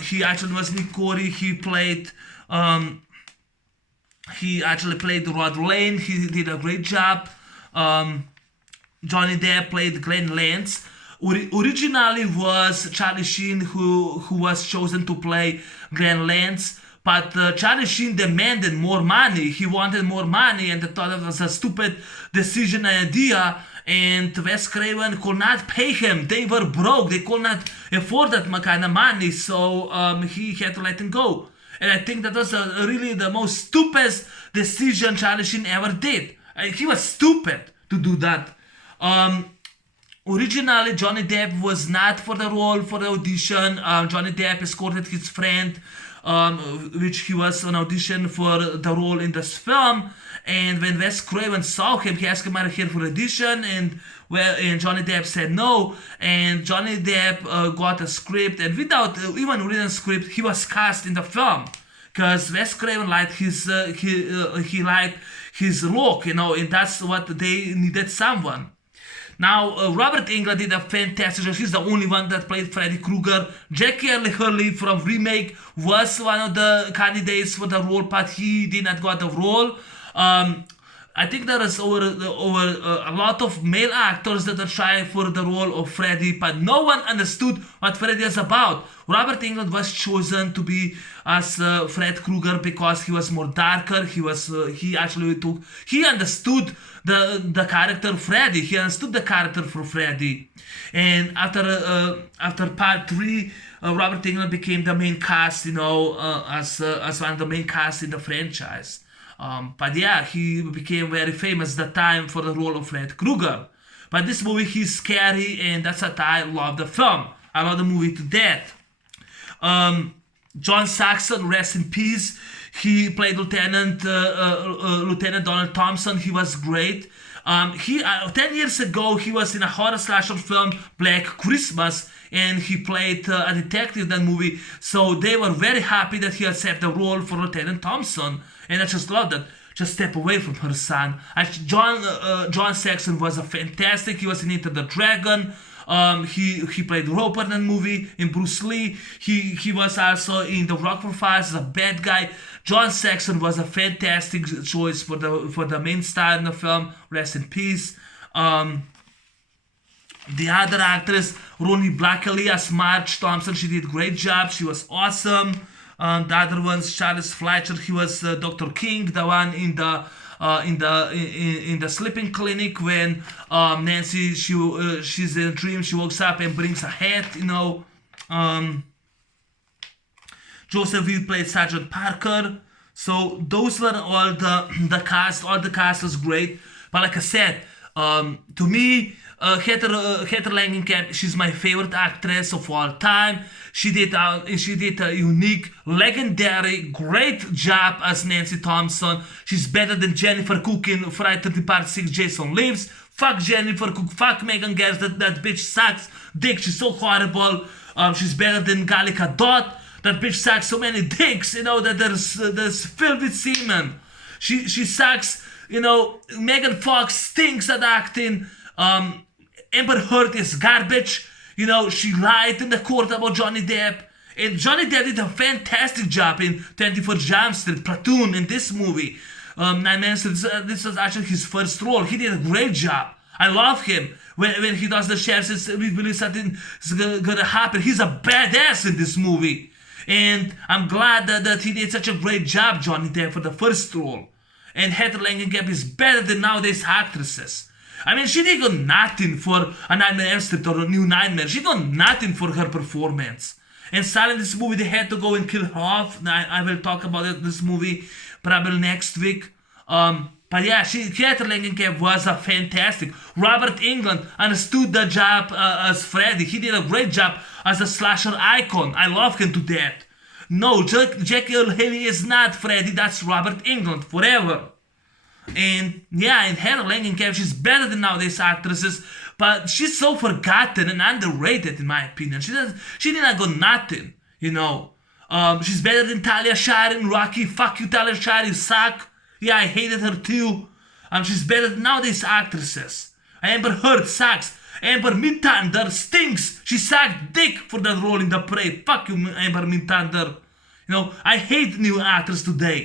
He actually was Nick Corey. He actually played Rod Lane. He did a great job. Johnny Depp played Glenn Lance. Originally was Charlie Sheen who was chosen to play Glenn Lance. But Charlie Sheen demanded more money. He wanted more money, and they thought it was a stupid decision and idea. And Wes Craven could not pay him. They were broke. They could not afford that kind of money. So he had to let him go. And I think that was really the most stupidest decision Charlie Sheen ever did. He was stupid to do that. Originally, Johnny Depp was not for the role for the audition. Johnny Depp escorted his friend, which he was on audition for the role in this film. And when Wes Craven saw him, he asked him, "Are you here for audition?" And Johnny Depp said no. And Johnny Depp got a script, and without even reading a script, he was cast in the film because Wes Craven liked his he liked his look, and that's what they needed, someone. Now, Robert Englund did a fantastic job. He's the only one that played Freddy Krueger. Jackie Earle Haley from Remake was one of the candidates for the role, but he did not get the role. I think there is over a lot of male actors that are trying for the role of Freddy, but no one understood what Freddy is about. Robert Englund was chosen to be as Fred Krueger because he was more darker. He understood the character Freddy. He understood the character for Freddy. And after part 3, Robert Englund became the main cast, as one of the main cast in the franchise. But yeah, he became very famous that time for the role of Fred Krueger. But this movie, he's scary, and that's what I love the film. I love the movie to death. John Saxon, rest in peace. He played Lieutenant Donald Thompson. He was great. 10 years ago, he was in a horror slasher film, Black Christmas, and he played a detective in that movie. So they were very happy that he accepted the role for Lieutenant Thompson, and I just love that. Just step away from her, son. John Saxon was a fantastic. He was in Enter the Dragon. He played Roper in that movie. In Bruce Lee, he was also in The Rockford Files as a bad guy. John Saxon was a fantastic choice for the main star in the film. Rest in peace. The other actress, Ronnie Blackley as Marge Thompson, she did a great job. She was awesome. The other one's Charles Fletcher. He was Dr. King, the one in the sleeping clinic when Nancy she's in a dream. She wakes up and brings a hat. Joseph Reed played Sergeant Parker. So those were all the cast. All the cast was great. But like I said, to me, Heather Langenkamp, she's my favorite actress of all time. She did a unique, legendary, great job as Nancy Thompson. She's better than Jennifer Cook in Friday 13th Part 6 Jason Lives. Fuck Jennifer Cook. Fuck Megan Gers. That bitch sucks dick. She's so horrible. She's better than Gal Gadot. That bitch sucks so many dicks, that there's filled with semen. She sucks, Megan Fox stinks at acting. Amber Heard is garbage. She lied in the court about Johnny Depp. And Johnny Depp did a fantastic job in 24 Jump Street, Platoon, in this movie. This was actually his first role. He did a great job. I love him. When he does the sheriff, we believe something's gonna happen. He's a badass in this movie. And I'm glad that he did such a great job, Johnny Depp, for the first role. And Heather Langenkamp is better than nowadays actresses. I mean, she did nothing for a Nightmare on Elm Street or a New Nightmare. She did nothing for her performance. And starting this movie, they had to go and kill her off. I will talk about this movie probably next week. But yeah, Heather Langenkamp was a fantastic. Robert Englund understood the job as Freddy. He did a great job as a slasher icon. I love him to death. No, Jackie Earle Haley is not Freddy. That's Robert Englund forever. And yeah, and Heather Langenkamp, she's better than nowadays actresses, but she's so forgotten and underrated in my opinion. She did not go nothing, She's better than Talia Shire in Rocky. Fuck you, Talia Shire, you suck. Yeah, I hated her too. She's better than nowadays actresses. Amber Heard sucks. Amber Midthunder stinks. She sucked dick for that role in The Prey. Fuck you, Amber Midthunder. I hate new actors today.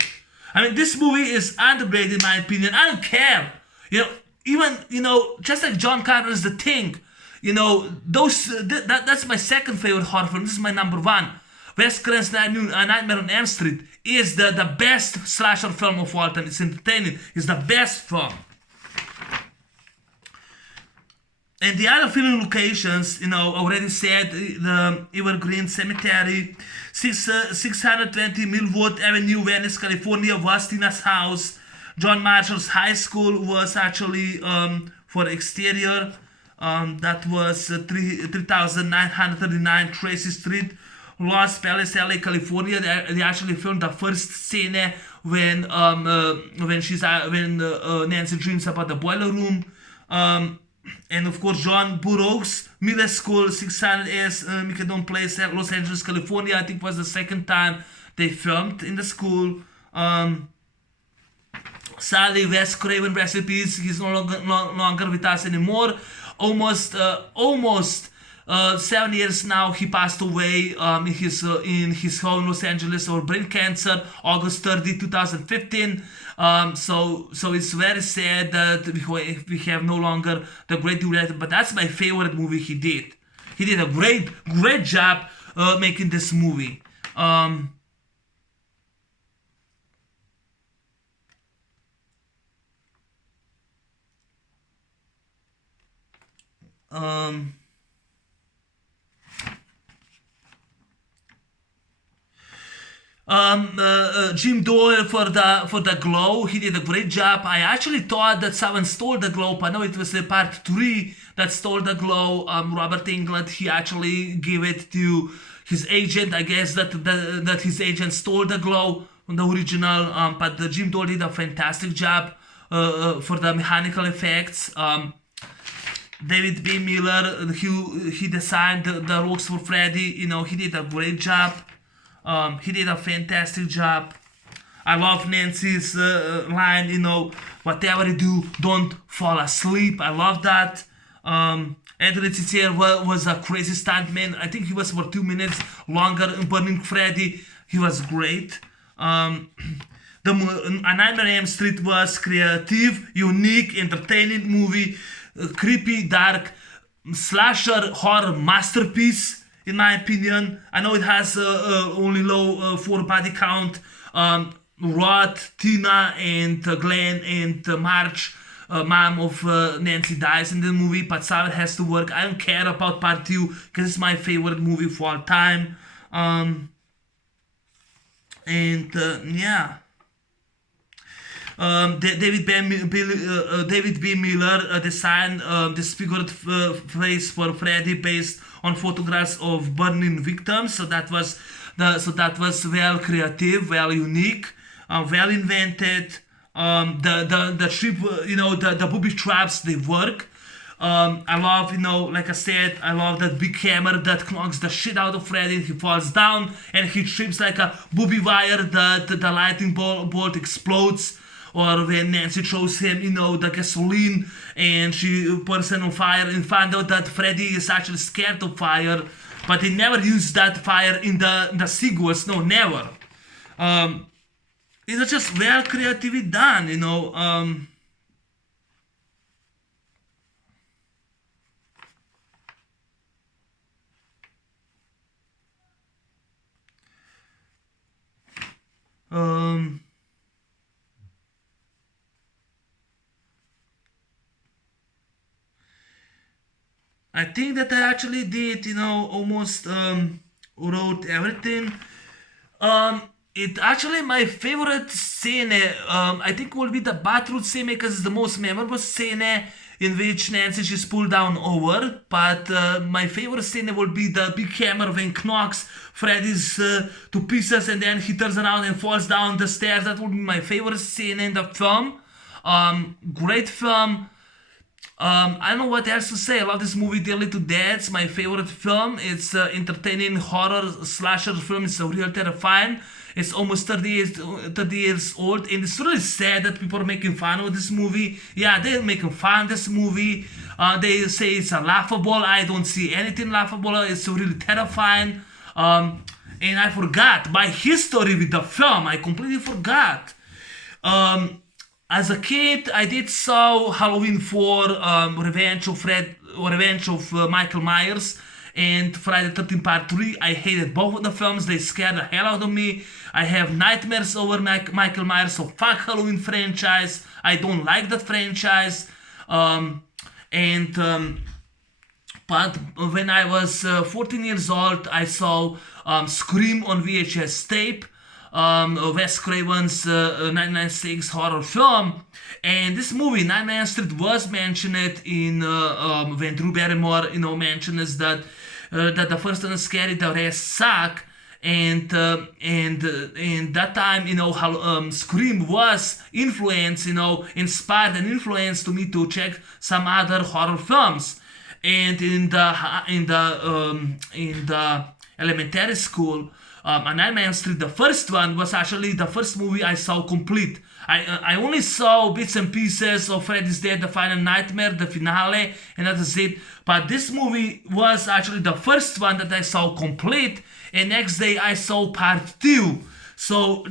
I mean, this movie is underrated in my opinion. I don't care. Even, just like John Carpenter's The Thing. That's my second favorite horror film. This is my number one. Wes Craven's Nightmare on Elm Street is the best slasher film of all time. It's entertaining. It's the best film. And the other filming locations, already said, the Evergreen Cemetery, 620 Millwood Avenue, Venice, California, was Tina's house. John Marshall's high school was actually for exterior. That was 3939 Tracy Street, Los Feliz, LA, California. They actually filmed the first scene when Nancy dreams about the boiler room. And of course, John Burroughs Middle School, 600S Micadon Place, Los Angeles, California. I think was the second time they filmed in the school. Sadly, Wes Craven, recipes, he's no longer with us anymore. Almost 7 years now. He passed away in his home in Los Angeles over brain cancer, August 30, 2015. So it's very sad that we have no longer the great director, but that's my favorite movie he did. He did a great job making this movie. Jim Doyle for the Glow. He did a great job. I actually thought that someone stole the Glow. I know it was the part 3 that stole the Glow. Robert Englund, he actually gave it to his agent. I guess that his agent stole the Glow from the original. But Jim Doyle did a fantastic job for the mechanical effects. David B. Miller, he designed the rocks for Freddy. He did a great job. He did a fantastic job. I love Nancy's line, whatever you do, don't fall asleep. I love that. Anthony Cicero was a crazy stuntman. I think he was for 2 minutes longer in Burning Freddy. He was great. A Nightmare on Elm Street was creative, unique, entertaining movie, creepy, dark, slasher horror masterpiece. In my opinion, I know it has only low 4 body count. Rod, Tina, and Glenn and Marge, mom of Nancy, dies in the movie, but Sarah has to work. I don't care about part 2 because it's my favorite movie for all time. Yeah. David B. Miller designed disfigured face for Freddy based on photographs of burning victims. So that was well creative, well unique, well invented. The trip, the booby traps, they work. I love, like I said, I love that big hammer that knocks the shit out of Freddy. He falls down and he trips like a booby wire. The lightning bolt explodes. Or when Nancy throws him, the gasoline and she puts it on fire and find out that Freddy is actually scared of fire, but he never used that fire in the sequels. No, never. It's just well creatively done, I think that I actually did, almost wrote everything. It actually my favorite scene, I think will be the bathroom scene because it's the most memorable scene in which Nancy is pulled down over. But my favorite scene will be the big hammer when knocks Freddy's to pieces and then he turns around and falls down the stairs. That would be my favorite scene in the film. Great film. I don't know what else to say. I love this movie dearly to death. It's my favorite film. It's entertaining horror slasher film. It's real terrifying. It's almost 30 years old, and it's really sad that people are making fun of this movie. Yeah, they're making fun of this movie. They say it's a laughable. I don't see anything laughable. It's really terrifying. And I forgot my history with the film. I completely forgot. As a kid, I did saw Halloween 4, Revenge of Michael Myers, and Friday the 13th Part 3. I hated both of the films. They scared the hell out of me. I have nightmares over Michael Myers, so fuck Halloween franchise. I don't like that franchise. But when I was 14 years old, I saw Scream on VHS tape. Wes Craven's 1996 horror film, and this movie Nightmare on Elm Street was mentioned in when Drew Barrymore mentions that the first one is scary, the rest suck, and that time how Scream was influenced, inspired and influenced to me to check some other horror films, and in the elementary school. A Nightmare on Elm Street, the first one, was actually the first movie I saw complete. I only saw bits and pieces of Freddy's Dead, The Final Nightmare, the finale, and that is it. But this movie was actually the first one that I saw complete, and next day I saw part 2. So A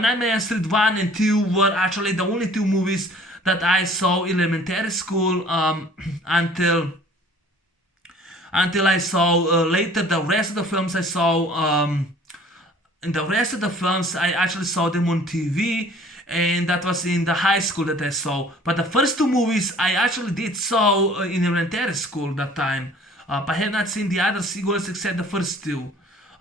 Nightmare on Elm Street 1 and 2 were actually the only 2 movies that I saw in elementary school until I saw later the rest of the films I saw. In the rest of the films, I actually saw them on TV, and that was in the high school that I saw. But the first 2 movies I actually did saw in elementary school that time. But I have not seen the other sequels except the first 2.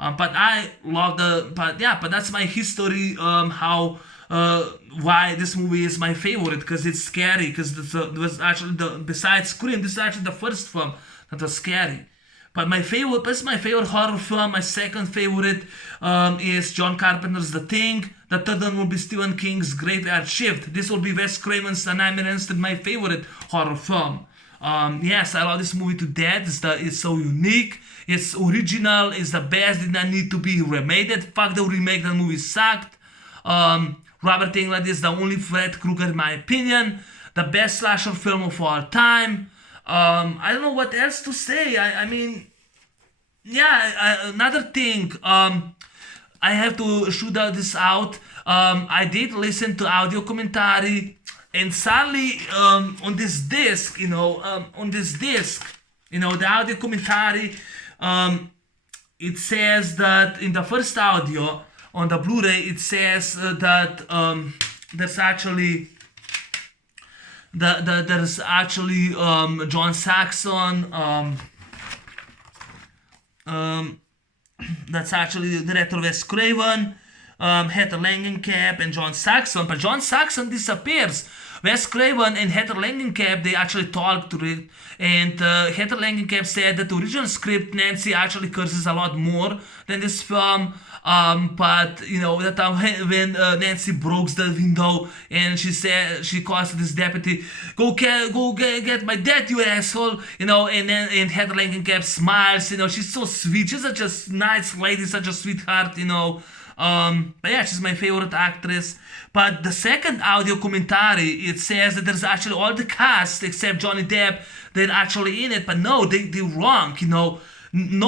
But I love but that's my history. How why this movie is my favorite, because it's scary. Because it was actually besides Scream, this is actually the first film that was scary. But this is my favorite horror film. My second favorite is John Carpenter's The Thing. The third one will be Stephen King's Graveyard Shift. This will be Wes Craven's The Nightmare Instead, my favorite horror film. Yes, I love this movie to death. It's so unique. It's original. It's the best. Did not need to be remade. Fuck the remake. That movie sucked. Robert Englund is the only Fred Kruger in my opinion. The best slasher film of all time. I don't know what else to say. I mean, yeah, another thing. I have to shoot this out. I did listen to audio commentary, and sadly, on this disc, the audio commentary, it says that in the first audio on the Blu-ray, it says that there's actually John Saxon. That's actually the director Wes Craven, Heather Langenkamp, and John Saxon. But John Saxon disappears. Wes Craven and Heather Langenkamp, they actually talked to it, and Heather Langenkamp said that the original script, Nancy actually curses a lot more than this film. But that time when Nancy broke the window and she calls to this deputy, go get my dad, you asshole, and then Heather Langenkamp smiles, she's so sweet, she's such a nice lady, such a sweetheart, but yeah, she's my favorite actress. But the second audio commentary, it says that there's actually all the cast except Johnny Depp, they're actually in it, but no, they're wrong, No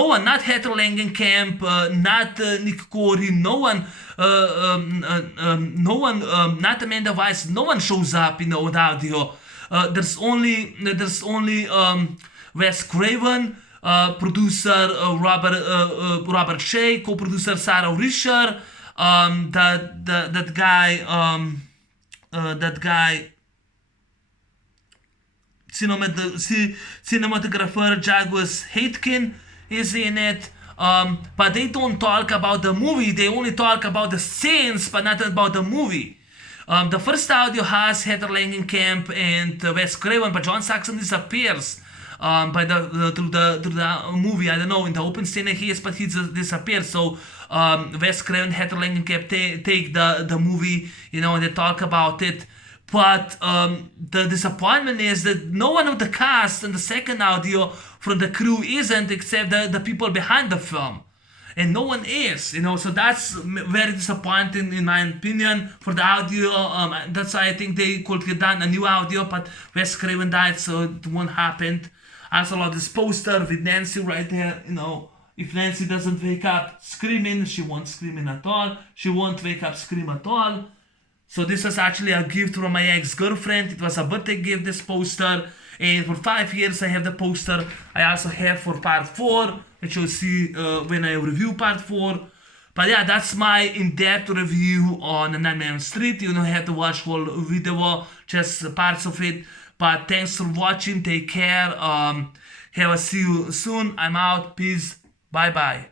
one, not Heather Langenkamp, not Nick Corey, no one, not Amanda Weiss, no one shows up, with audio. There's only Wes Craven, producer Robert Shea, co-producer Sarah Risher, that guy, cinematographer Jagwas Haitkin is in it, but they don't talk about the movie. They only talk about the scenes, but not about the movie. The first audio has Heather Langenkamp and Wes Craven, but John Saxon disappears through the movie. I don't know, in the open scene he is, but he disappears. So Wes Craven, Heather Langenkamp take the movie, and they talk about it. But the disappointment is that no one of the cast in the second audio from the crew isn't, except the people behind the film. And no one is, so that's very disappointing in my opinion for the audio. That's why I think they could have done a new audio, but Wes Craven died, so it won't happen. I also love this poster with Nancy right there, If Nancy doesn't wake up screaming, she won't scream at all. She won't wake up scream at all. So this was actually a gift from my ex-girlfriend. It was a birthday gift, this poster. And for 5 years I have the poster. I also have for part 4, which you'll see when I review part 4. But yeah, that's my in-depth review on Nightmare on Street. You don't have to watch whole video, just parts of it. But thanks for watching. Take care. Have a see you soon. I'm out. Peace. Bye-bye.